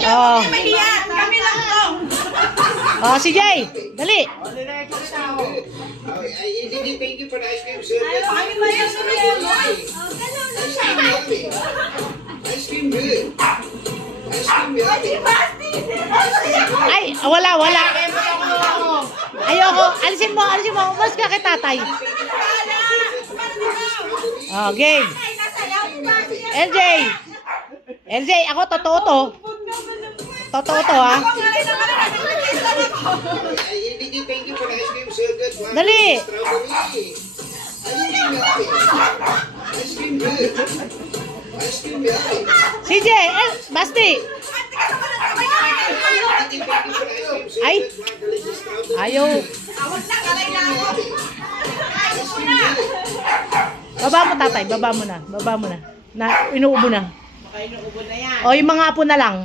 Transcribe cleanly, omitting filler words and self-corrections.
Oh. Kami lang to. Oh, si Jay. Dali. Thank you for the ice cream, sir. Kami ba yung Ice cream good. Ice cream good. Ay, wala. Ayoko. Alisin mo. Umas ka kay tatay. Oh, game. LJ, ako totoo to. Totoo to, ha? Thank you for the ice cream, sir. Good. Dali. Strawberry. Ice cream good. Ice cream good. CJ, Basti. Ay. Ayaw. Baba mo, tatay. Baba mo na. Na, inuubo na. Inuubo na yan. O, yung mga apo na lang.